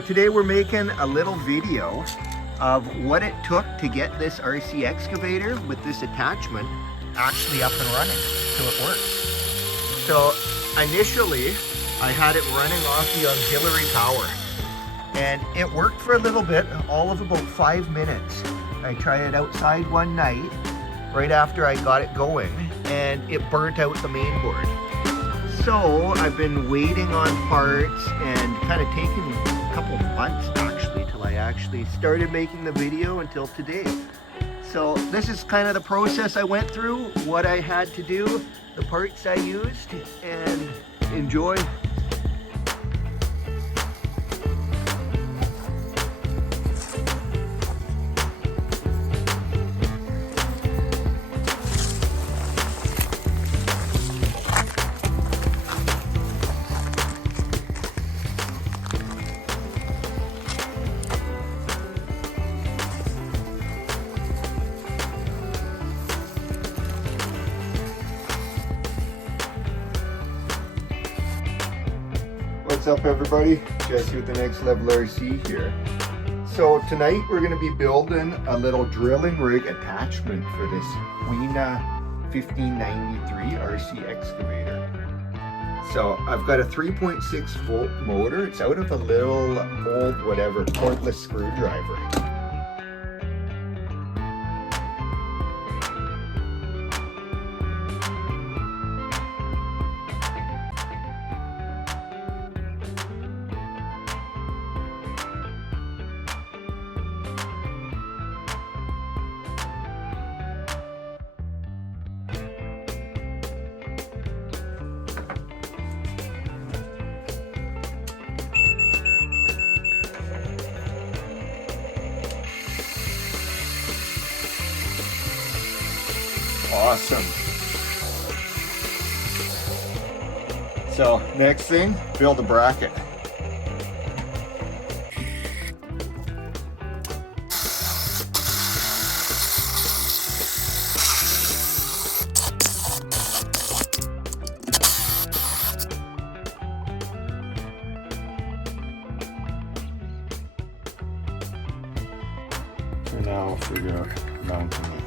So today we're making a little video of what it took to get this RC excavator with this attachment actually up and running so it works. So initially I had it running off the auxiliary power and it worked for a little bit, all of about 5 minutes. I tried it outside one night right after I got it going and it burnt out the main board. So I've been waiting on parts and kind of taking a couple months actually till I actually started making the video until today. So this is kind of the process I went through, what I had to do, the parts I used, and enjoy. What's up everybody? Jesse with the Next Level RC here. So tonight we're going to be building a little drilling rig attachment for this Huina 1593 RC excavator. So I've got a 3.6 volt motor. It's out of a little old whatever cordless screwdriver. Awesome. So next thing, build a bracket. For now, I'll figure out mounting it.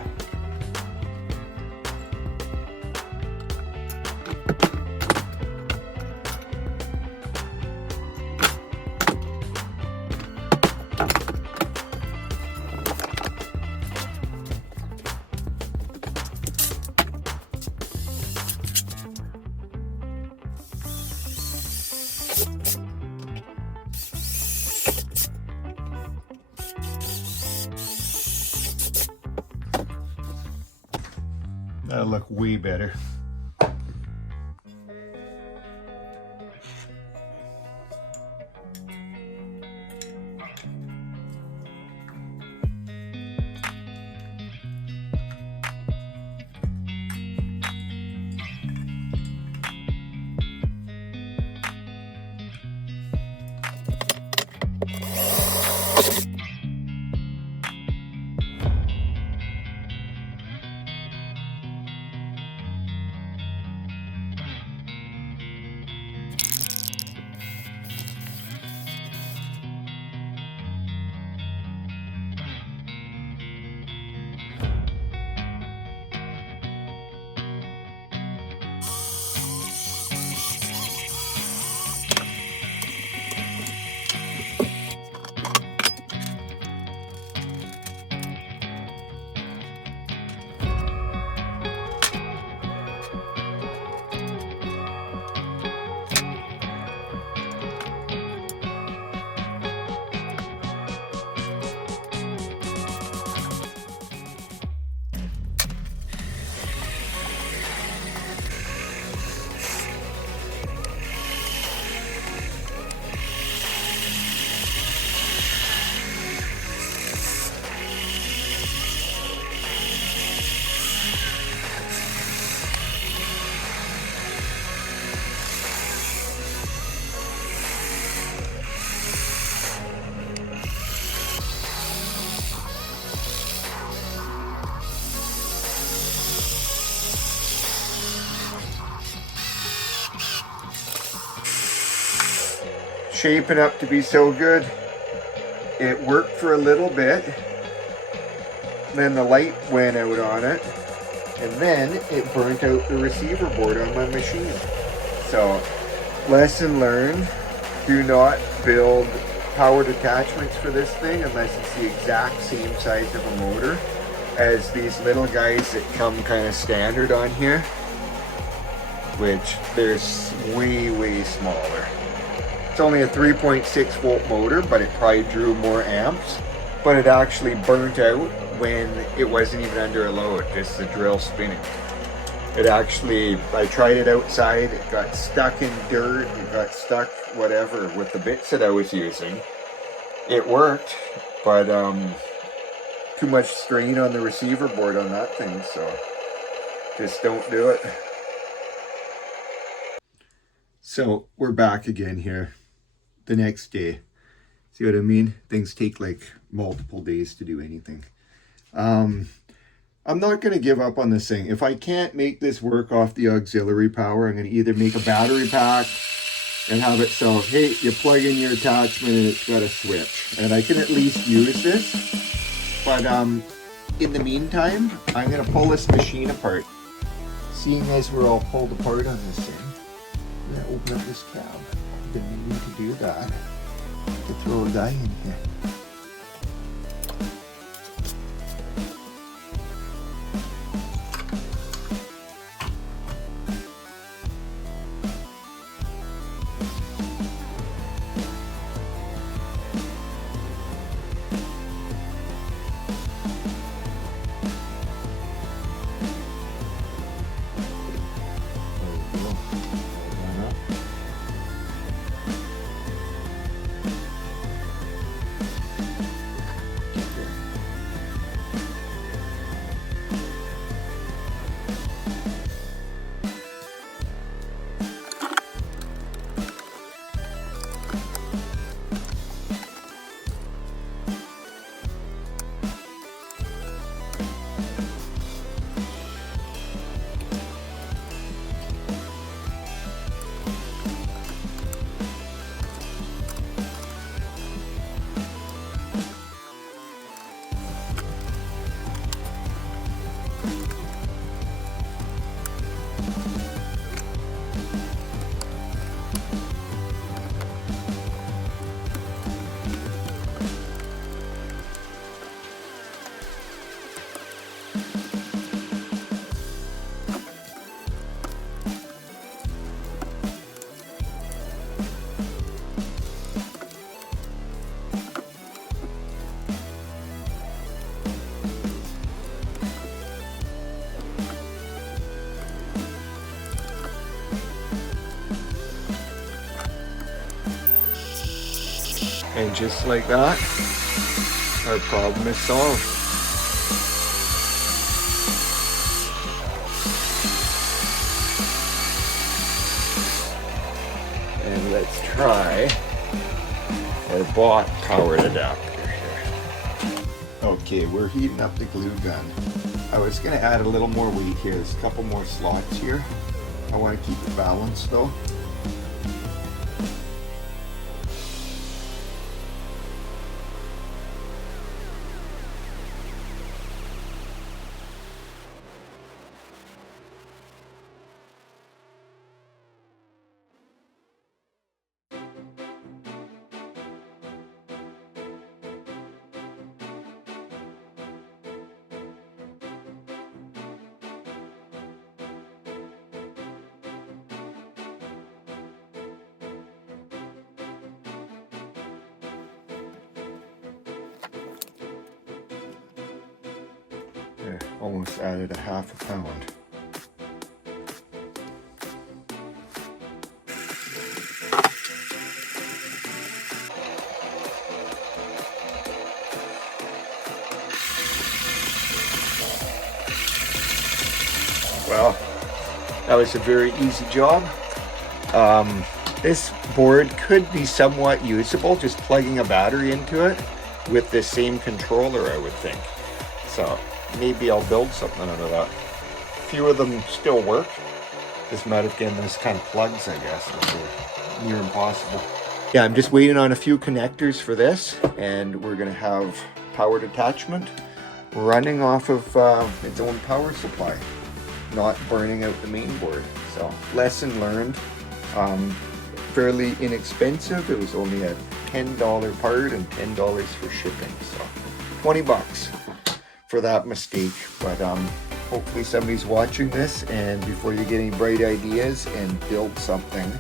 That'll look way better. Shaping up to be so good. It worked for a little bit, then the light went out on it, and then it burnt out the receiver board on my machine. So, lesson learned, do not build powered attachments for this thing unless it's the exact same size of a motor as these little guys that come kind of standard on here, which they're way smaller. It's only a 3.6 volt motor, but it probably drew more amps, but it actually burnt out when it wasn't even under a load, just the drill spinning. It actually, I tried it outside, it got stuck in dirt, it got stuck whatever with the bits that I was using. It worked, but too much strain on the receiver board on that thing, so just don't do it. So we're back again here the next day. See what I mean? Things take like multiple days to do anything. I'm not going to give up on this thing. If I can't make this work off the auxiliary power, I'm going to either make a battery pack and have it so, hey, you plug in your attachment and it's got a switch. And I can at least use this. But in the meantime, I'm going to pull this machine apart. Seeing as we're all pulled apart on this thing, I'm going to open up this cab. I'm going to need to do that to throw a guy in here. And just like that, our problem is solved. And let's try our bot powered adapter here. Okay, we're heating up the glue gun. I was going to add a little more weight here. There's a couple more slots here. I want to keep it balanced though. Almost added a half a pound. Well, that was a very easy job. This board could be somewhat usable, just plugging a battery into it with the same controller, I would think. So maybe I'll build something out of that. A few of them still work. Just might have given those kind of plugs, I guess, which are near impossible. yeah, I'm just waiting on a few connectors for this, and we're gonna have powered attachment running off of its own power supply, not burning out the main board. So lesson learned. Fairly inexpensive. It was only a $10 part and $10 for shipping. So 20 bucks for that mistake. But hopefully somebody's watching this, and before you get any bright ideas and build something,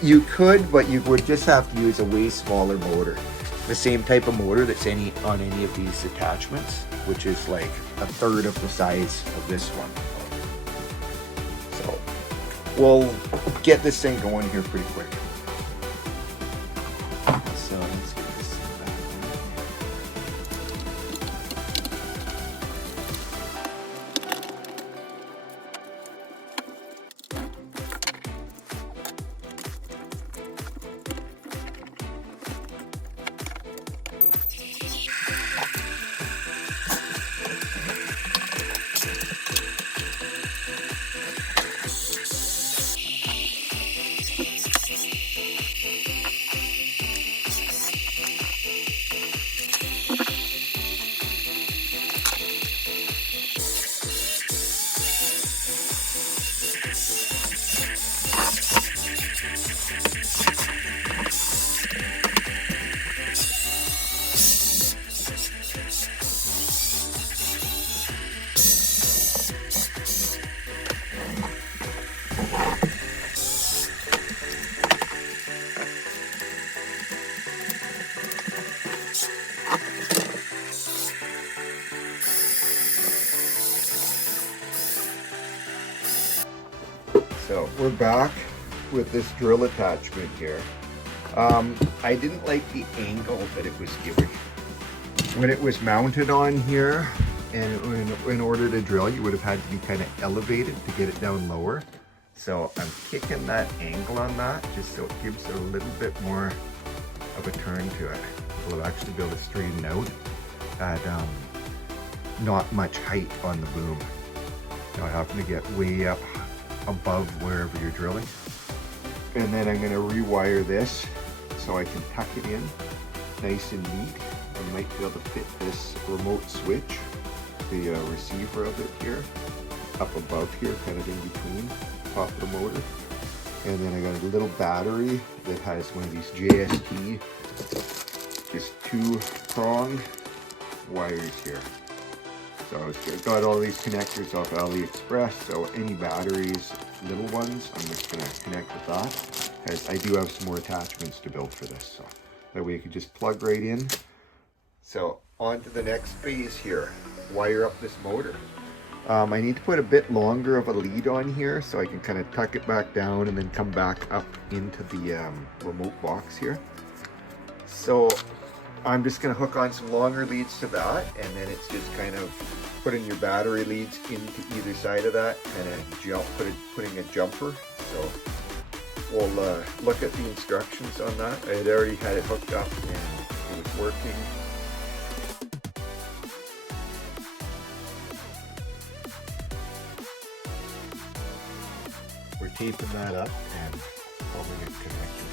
you could, but you would just have to use a way smaller motor. The same type of motor that's on any of these attachments, which is like a third of the size of this one. So we'll get this thing going here pretty quick. So let's get this thing back So we're back with this drill attachment here. I didn't like the angle that it was giving. When it was mounted on here, and in order to drill, you would have had to be kind of elevated to get it down lower. So I'm kicking that angle on that just so it gives it a little bit more of a turn to it. We'll actually be able to straighten out at not much height on the boom. Not having to get way up above wherever you're drilling. And then I'm going to rewire this so I can tuck it in nice and neat. I might be able to fit this remote switch, the receiver of it here, up above here, kind of in between top of the motor. And then I got a little battery that has one of these JST, just 2-prong wires here. So I've got all these connectors off AliExpress, so any batteries, little ones, I'm just going to connect with that, because I do have some more attachments to build for this. So that way you can just plug right in. So on to the next phase here, wire up this motor. I need to put a bit longer of a lead on here so I can kind of tuck it back down and then come back up into the remote box here. So I'm just going to hook on some longer leads to that, and then it's just kind of putting your battery leads into either side of that, kind of putting a jumper. So we'll look at the instructions on that. I had already had it hooked up and it was working. We're taping that up and pulling it connected.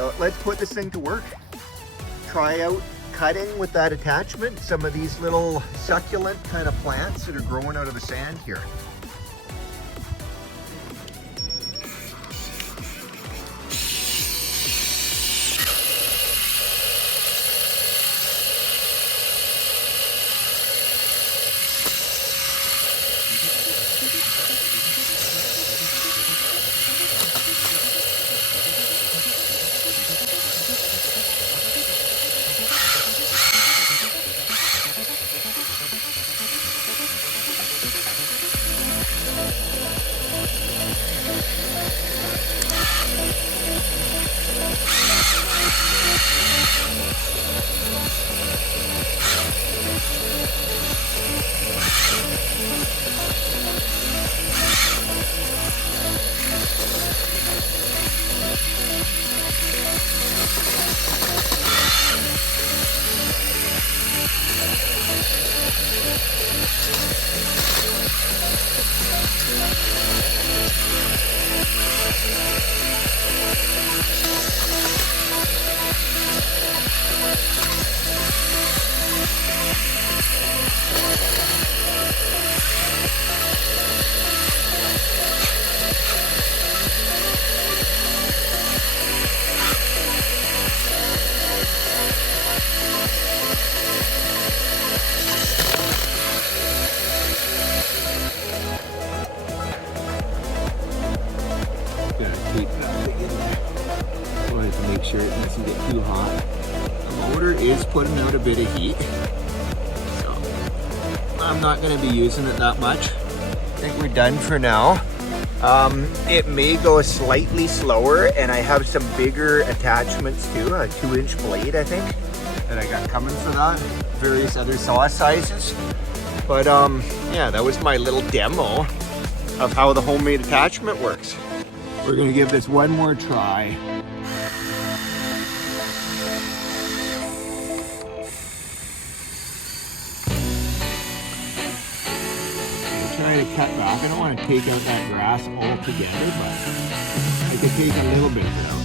So let's put this thing to work. Try out cutting with that attachment some of these little succulent kind of plants that are growing out of the sand here. Sure it doesn't get too hot. The motor is putting out a bit of heat, so I'm not going to be using it that much. I think we're done for now. It may go slightly slower, and I have some bigger attachments too, a 2-inch blade I think that I got coming for that, various other saw sizes. But yeah, that was my little demo of how the homemade attachment works. We're going to give this one more try. Try to cut back. I don't want to take out that grass altogether, but I could take a little bit out.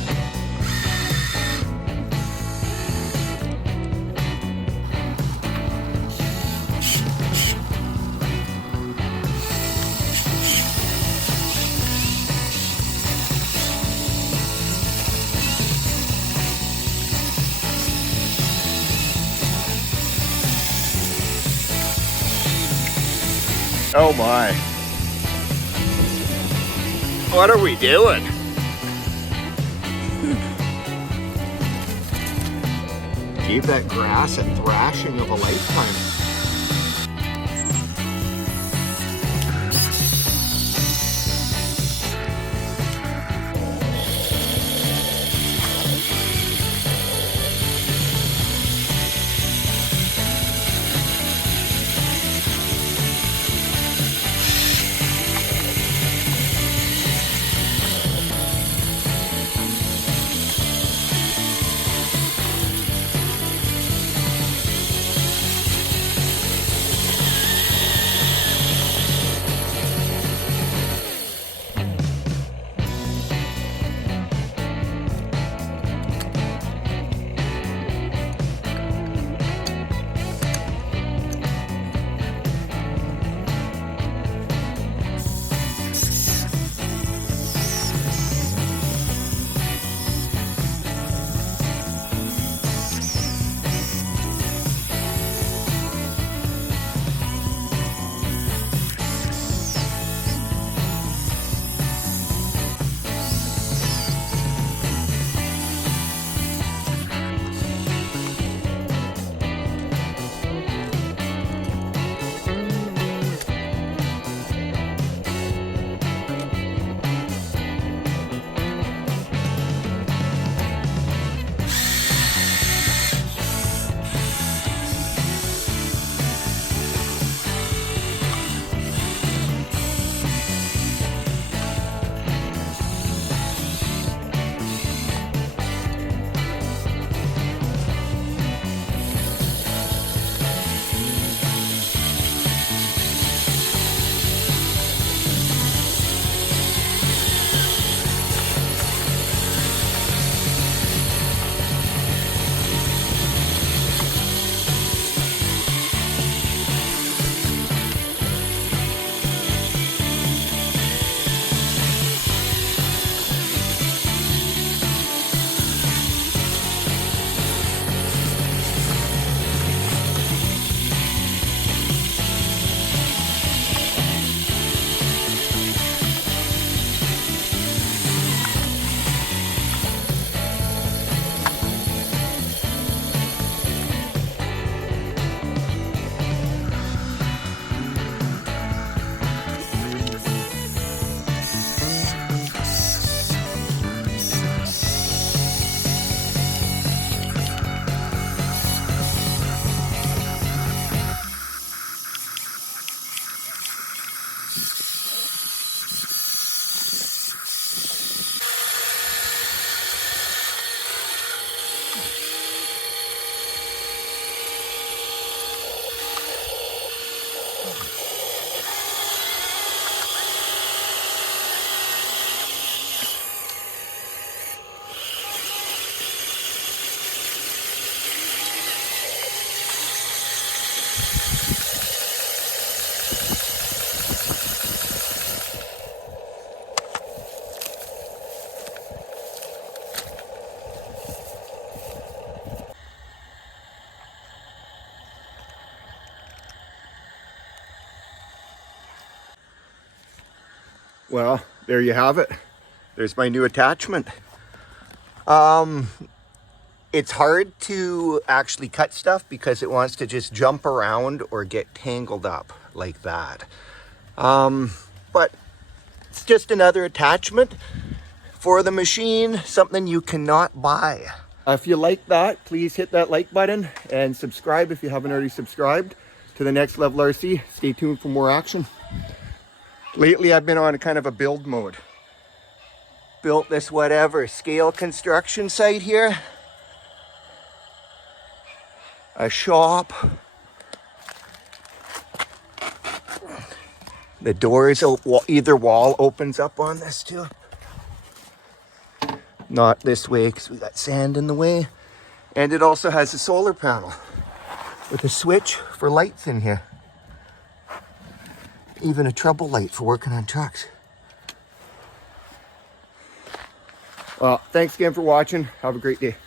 Oh my. What are we doing? Gave that grass a thrashing of a lifetime. Well, there you have it. There's my new attachment. It's hard to actually cut stuff because it wants to just jump around or get tangled up like that. But it's just another attachment for the machine, something you cannot buy. If you like that, please hit that like button and subscribe if you haven't already subscribed to the Next Level RC. Stay tuned for more action. Lately, I've been on a kind of a build mode. Built this whatever scale construction site here. A shop. The doors, either wall opens up on this too. Not this way because we got sand in the way. And it also has a solar panel with a switch for lights in here. Even a trouble light for working on trucks. Well, thanks again for watching. Have a great day.